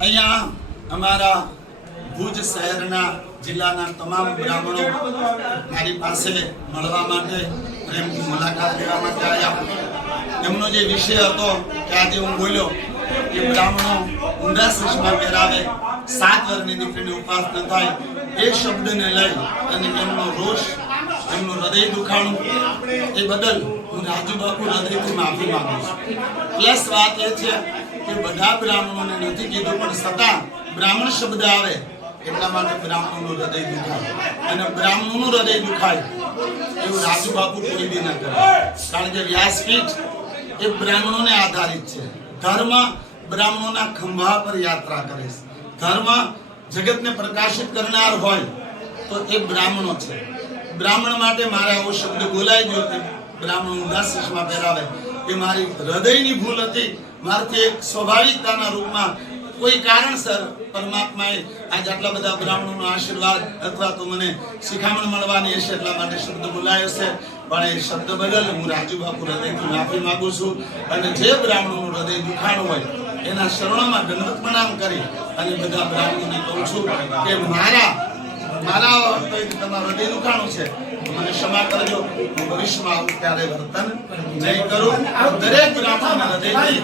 અહીંયા અમારા ભુજ શહેરના જિલ્લાના તમામ બ્રાહ્મણો મારી પાસે મળવા માટે પ્રેમથી મુલાકાત લેવા માટે આવ્યા। એમનો જે વિષય હતો કે આજે હું બોલ્યો કે બ્રાહ્મણો ઊંડા શીશમાં પહેરાવે, 7 વર્ષની દીકરીની ઉપાસ ન થાય, એ શબ્દને લઈ અને એમનો રોષ, એમનું હૃદય દુખાણું, એ બદલ હું રાજુ બાપુ હૃદયથી માફી માંગુ છું। પ્લસ વાત એ છે કે બધા બ્રાહ્મણોને નથી કીધું, પણ છતાં બ્રાહ્મણ શબ્દ આવે એટલા માટે બ્રાહ્મણોનું હૃદય દુખાય, અને બ્રાહ્મણોનું હૃદય દુખાય એવું રાજુ બાપુ કોઈ બી ના કરે, કારણ કે વ્યાસપીઠ એ બ્રાહ્મણોને આધારિત છે। ધર્મ બ્રાહ્મણોના ખંભા પર યાત્રા કરે છે। ધર્મ જગતને પ્રકાશિત કરનાર હોય તો એ બ્રાહ્મણો છે। બ્રાહ્મણ માટે મારે આવો શબ્દ બોલાઈ ગયો કે બ્રાહ્મણ ઊંડા શીશમાં પહેરાવે, એ મારી હૃદયની ભૂલ હતી। મારાથી એક સ્વાભાવિકતાના રૂપમાં કોઈ કારણસર પરમાત્માએ આજ આટલા બધા બ્રાહ્મણોનો આશીર્વાદ અથવા તો મને શિખામણ મળવાની હશે એટલા માટે શબ્દ બોલાયો છે, પણ એ શબ્દ બદલ હું રાજુ બાપુ હૃદયથી માફી માંગુ છું। અને જે બ્રાહ્મણોનું હૃદય દુખાણું હોય એના શરણોમાં દંડવત પ્રણામ કરી અને બધા બ્રાહ્મણોને કહું છું કે મારા તમારું હૃદય દુખાણું છે, મને ક્ષમા કરજો। હું ભવિષ્યમાં આવું ત્યારે વર્તન નહીં કરું। દરેક બ્રાહ્મણના હૃદયથી